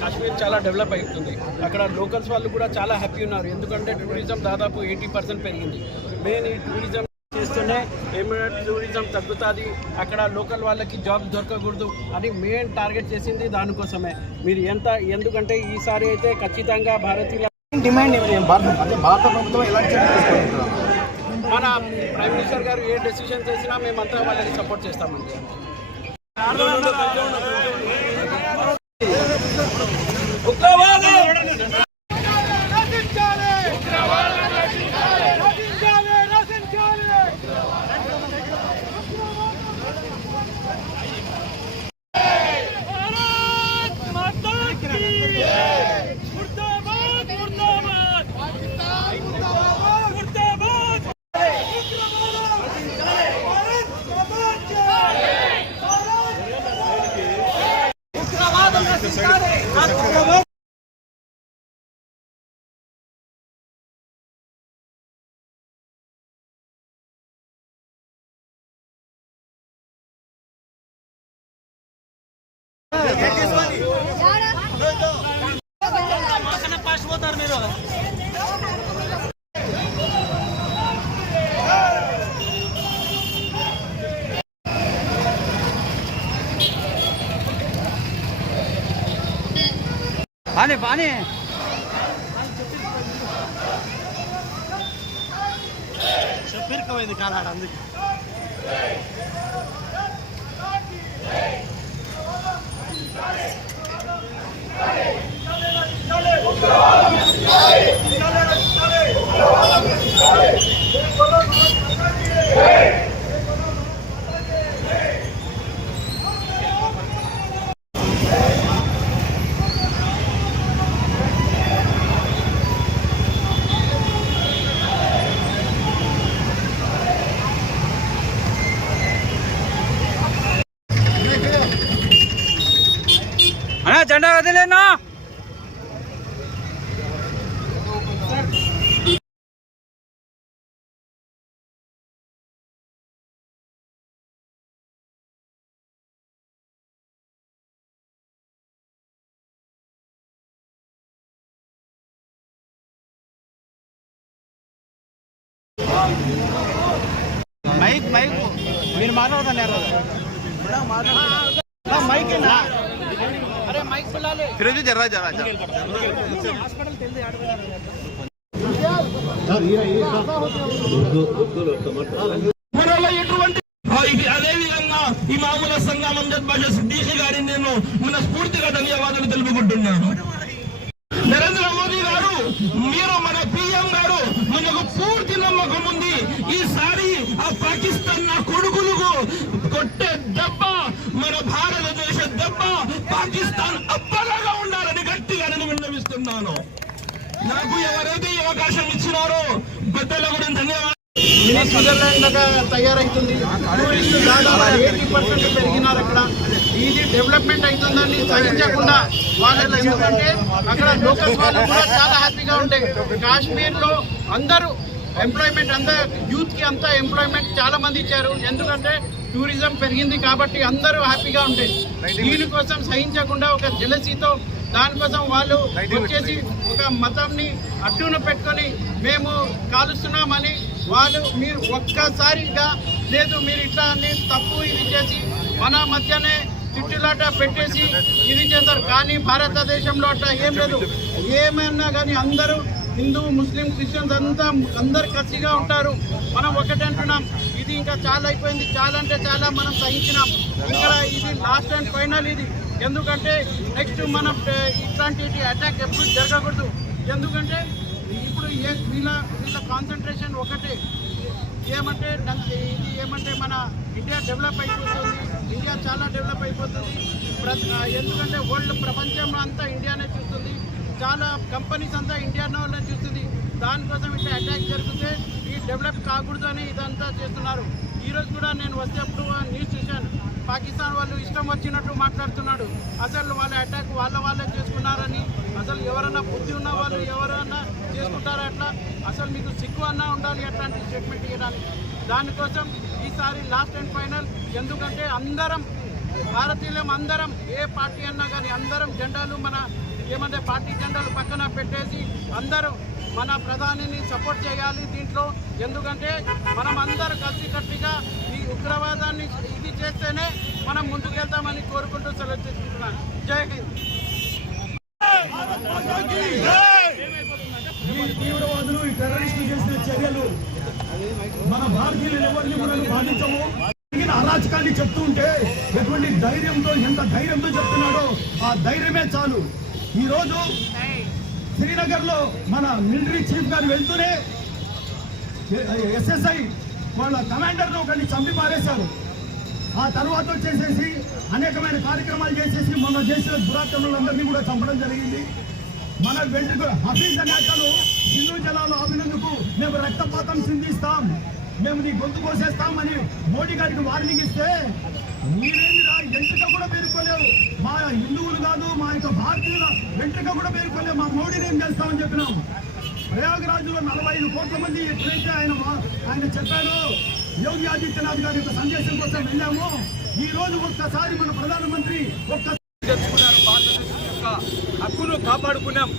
కాశ్మీర్ చాలా డెవలప్ అవుతుంది. అక్కడ లోకల్స్ వాళ్ళు కూడా చాలా హ్యాపీ ఉన్నారు. ఎందుకంటే టూరిజం దాదాపు 80% పెరిగింది. మెయిన్ ఈ టూరిజం చేస్తూనే ఎమిరేట్ టూరిజం తగ్గుతుంది, అక్కడ లోకల్ వాళ్ళకి జాబ్ దొరకకూడదు అని మెయిన్ టార్గెట్ చేసింది దానికోసమే. మీరు ఎందుకంటే ఈసారి అయితే ఖచ్చితంగా భారతీయ డిమాండ్ భారత ప్రభుత్వం ఎలాంటి మన ప్రైమ్ మినిస్టర్ గారు ఏ డెసిషన్ చేసినా మేమంతా వాళ్ళకి సపోర్ట్ చేస్తామండి. पानी पानी చెప్పిరుకమైంది కాలాడ అందుకే జెండా వదిలేనా మైక్ మైక్ మీరు మాట్లాడతాను మైక్ अरे माइक बुला ले फिर जरा जरा हॉस्पिटल तेल दे అదే విధంగా ఈ మామూలు సంఘం అంజద్ బాషా సిద్దిఖీ గారిని నేను మనస్ఫూర్తిగా ధన్యవాదాలు తెలుపుకుంటున్నాను. నరేంద్ర మోదీ గారు, మీరు మన పిఎం గారు, మనకు పూర్తి నమ్మకం ఉంది. ఈసారి ఆ పాకిస్తాన్ నా కొడుకులకు కొట్టే దెబ్బ మన భారతదేశ దెబ్బ పాకిస్తాన్ అప్పలాగా ఉండాలని గట్టిగా నేను విన్నవిస్తున్నాను. నాకు ఎవరైతే ఈ అవకాశం ఇచ్చినారో పెద్దల గురించి ధన్యవాదాలు. స్విట్జర్లాండ్ లాగా తయారైతుంది. టూరిస్టు దాదాపు 80% పెరిగినారు. అక్కడ ఇది డెవలప్మెంట్ అవుతుందని సహించకుండా వాళ్ళు, ఎందుకంటే అక్కడ లోకల్స్ వాళ్ళు కూడా చాలా హ్యాపీగా ఉంటాయి. కాశ్మీర్లో అందరూ ఎంప్లాయ్మెంట్, అందరూ యూత్ కి అంతా ఎంప్లాయ్మెంట్ చాలా మంది ఇచ్చారు. ఎందుకంటే టూరిజం పెరిగింది కాబట్టి అందరూ హ్యాపీగా ఉంటాయి. దీనికోసం సహించకుండా ఒక జెలసీతో దానికోసం వాళ్ళు వచ్చేసి ఒక మతంని అడ్డున పెట్టుకొని మేము కాలుస్తున్నామని వాళ్ళు, మీరు ఒక్కసారిగా లేదు మీరు ఇట్లా అని తప్పు ఇది చేసి మన మధ్యనే చుట్టులాట పెట్టేసి ఇది చేస్తారు. కానీ భారతదేశంలో అట్లా ఏం లేదు. ఏమైనా కానీ అందరూ హిందూ, ముస్లిం, క్రిస్టియన్స్ అంతా అందరు కలిసిగా ఉంటారు. మనం ఒకటే అంటున్నాం, ఇది ఇంకా చాలా అయిపోయింది, చాలా అంటే చాలా మనం సహించినాం. ఇక్కడ ఇది లాస్ట్ అండ్ ఫైనల్ ఇది. ఎందుకంటే నెక్స్ట్ మనం ఇట్లాంటి అటాక్ ఎప్పుడు జరగకూడదు. ఎందుకంటే ఇప్పుడు వీళ్ళ కాన్సన్ట్రేషన్ ఒకటే ఏమంటే ఇది ఏమంటే మన ఇండియా డెవలప్ అయిపోతుంది, ఇండియా చాలా డెవలప్ అయిపోతుంది. ఎందుకంటే వరల్డ్ ప్రపంచంలో అంతా ఇండియానే చూస్తుంది, చాలా కంపెనీస్ అంతా ఇండియాలోనే చూస్తుంది. దానికోసం ఇట్లా అటాక్ జరిగితే ఈ డెవలప్ కాకూడదు అని ఇదంతా చేస్తున్నారు. ఈరోజు కూడా నేను వచ్చేప్పుడు న్యూస్ చూశాను, పాకిస్తాన్ వాళ్ళు ఇష్టం వచ్చినట్టు మాట్లాడుతున్నాడు. అసలు వాళ్ళ అటాక్ వాళ్ళే చేసుకున్నారని, అసలు ఎవరన్నా బుద్ధి ఉన్న వాళ్ళు ఎవరన్నా చేసుకుంటారా అట్లా? అసలు మీకు సిగ్గు అన్నా ఉండాలి అట్లాంటి స్టేట్మెంట్ ఇవ్వడానికి. దానికోసం ఈసారి లాస్ట్ అండ్ ఫైనల్, ఎందుకంటే అందరం భారతీయులం, అందరం ఏ పార్టీ అన్నా కానీ అందరం జెండాలు మన ఏమంటే పార్టీ జెండాలు పక్కన పెట్టేసి అందరం మన ప్రధానిని సపోర్ట్ చేయాలి దీంట్లో. ఎందుకంటే మనం అందరం కలిసికట్టుగా ఈ ఉగ్రవాదాన్ని ఇది చేస్తేనే మనం ముందుకెళ్తామని కోరుకుంటూ సెలవు తీసుకుంటున్నాను. జై హింద్. ఈ తీవ్రవాదులు ఈ టెర్రరిస్టులు చేసిన చర్యలు మన భారతీయులను ఎవరిని కూడా బాధించము. అరాచకాన్ని చెప్తూ ఉంటే ఎటువంటి ధైర్యంతో, ఎంత ధైర్యంతో చెప్తున్నాడో ఆ ధైర్యమే చాలు. ఈ రోజు శ్రీనగర్ లో మన మిలిటరీ చీఫ్ గారు వెళ్తూనే SSI వాళ్ళ కమాండర్ ను ఒకరిని చంపి పారేశారు. ఆ తర్వాత వచ్చేసేసి అనేకమైన కార్యక్రమాలు చేసేసి మొన్న చేసిన దురాక్రమణలందరినీ కూడా చంపడం జరిగింది. మన వెంట్రుక హఫీజ్ అనే అతను సింధు జలాలు ఆపినందుకు మేము రక్తపాతం చిందిస్తాం, మేము నీ గొంతు కోసేస్తామని మోడీ గారికి వార్నింగ్ ఇస్తే మీరేంటిరా వెంట్రుక కూడా పేరుకోలేవు, మా హిందువులు కాదు మా యొక్క భారతీయుల వెంట్రుక కూడా పేరుకోలేవు, మా మోడీని ఏం చేస్తామని చెప్పినాం. ప్రయాగరాజులో 45 కోట్ల మంది ఎప్పుడైతే ఆయన చెప్పారో యోగి ఆదిత్యనాథ్ గారి యొక్క సందేశం కోసం వెళ్ళాము. ఈ రోజు ఒక్కసారి మన ప్రధానమంత్రి భారతదేశం యొక్క హక్కును కాపాడుకున్నాం.